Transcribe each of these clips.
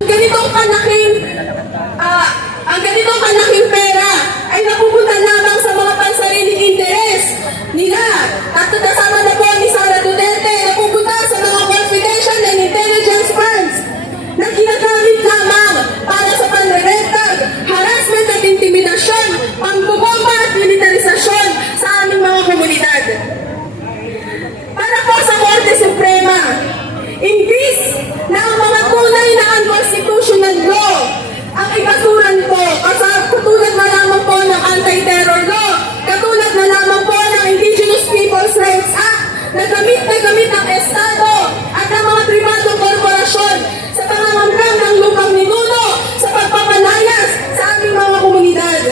Ganitong kalaking ang ganitong kalaking pera ay napupunta lamang sa mga pansariling interes nila. At kasama na po ni Sara Duterte, napupunta sa mga confidential and intelligence firms na ginagamit lamang para sa panrerentag, harassment at intimidasyon, pangbobomba at militarisasyon sa aming mga komunidad. Para po sa Korte Suprema, imbis na ang mga tunay na unconstitutional law ang ibasuran po, katulad na lamang po ng Anti-Terror Law, katulad na lamang po ng Indigenous Peoples' Rights Act, na gamit ang Estado at ang mga pribadong korporasyon sa pangangambang ng lupang ninuno sa pagpapalayas sa aming mga komunidad.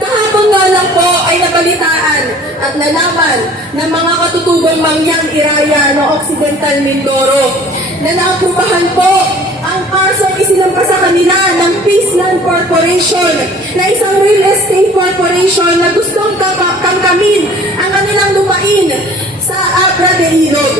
Kahapon nga lang po ay nabalitaan at nalaman ng mga katutubong Mangyang Iraya ng Occidental Mindoro na naaprubahan po ang kasong isinampa sa kanila ng Peaceland Corporation na isang real estate corporation na gustong kamkamin ang kanilang lupain sa Abra de Ilog.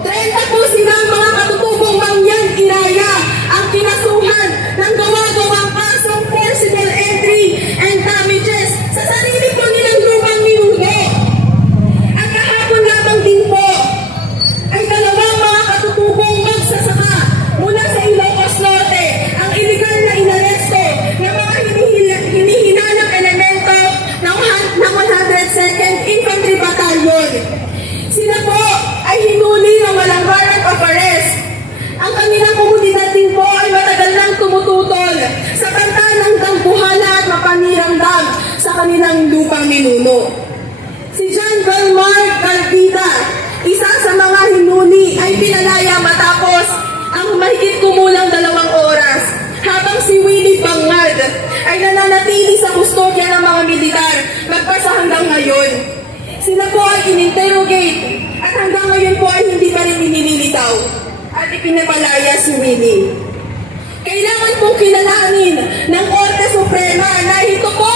30 po silang mga katutubong Mangyang Iraya ang kinasuhan ng gawa-gawang kasong personal entry and damages sa sarili po nilang lupang ninuno. At kahapon lamang din po ay dalawang mga katutubong magsasaka mula sa Ilocos Norte ang illegal na inaresto ng mga hinihinanang elemento ng 102nd Infantry Battalion. Sila po ay hinuli ng walang warrant of arrest. Ang kanilang komunidad din po ay matagal nang tumututol sa banta ng dambuhala at mapanirang dam sa kanilang lupang ninuno. Si John Belmar Calvita, isa sa mga hinuli, ay pinalaya matapos ang mahigit kumulang 2 oras, habang si Willie Bangad ay nananatili sa kustodya ng mga militar magpasa hanggang ngayon. Sila po ay in-interrogate at hanggang ngayon po ay hindi pa rin inililitaw at ipinapalaya si Willie. Kailangan pong kilalanin ng Korte Suprema na ito po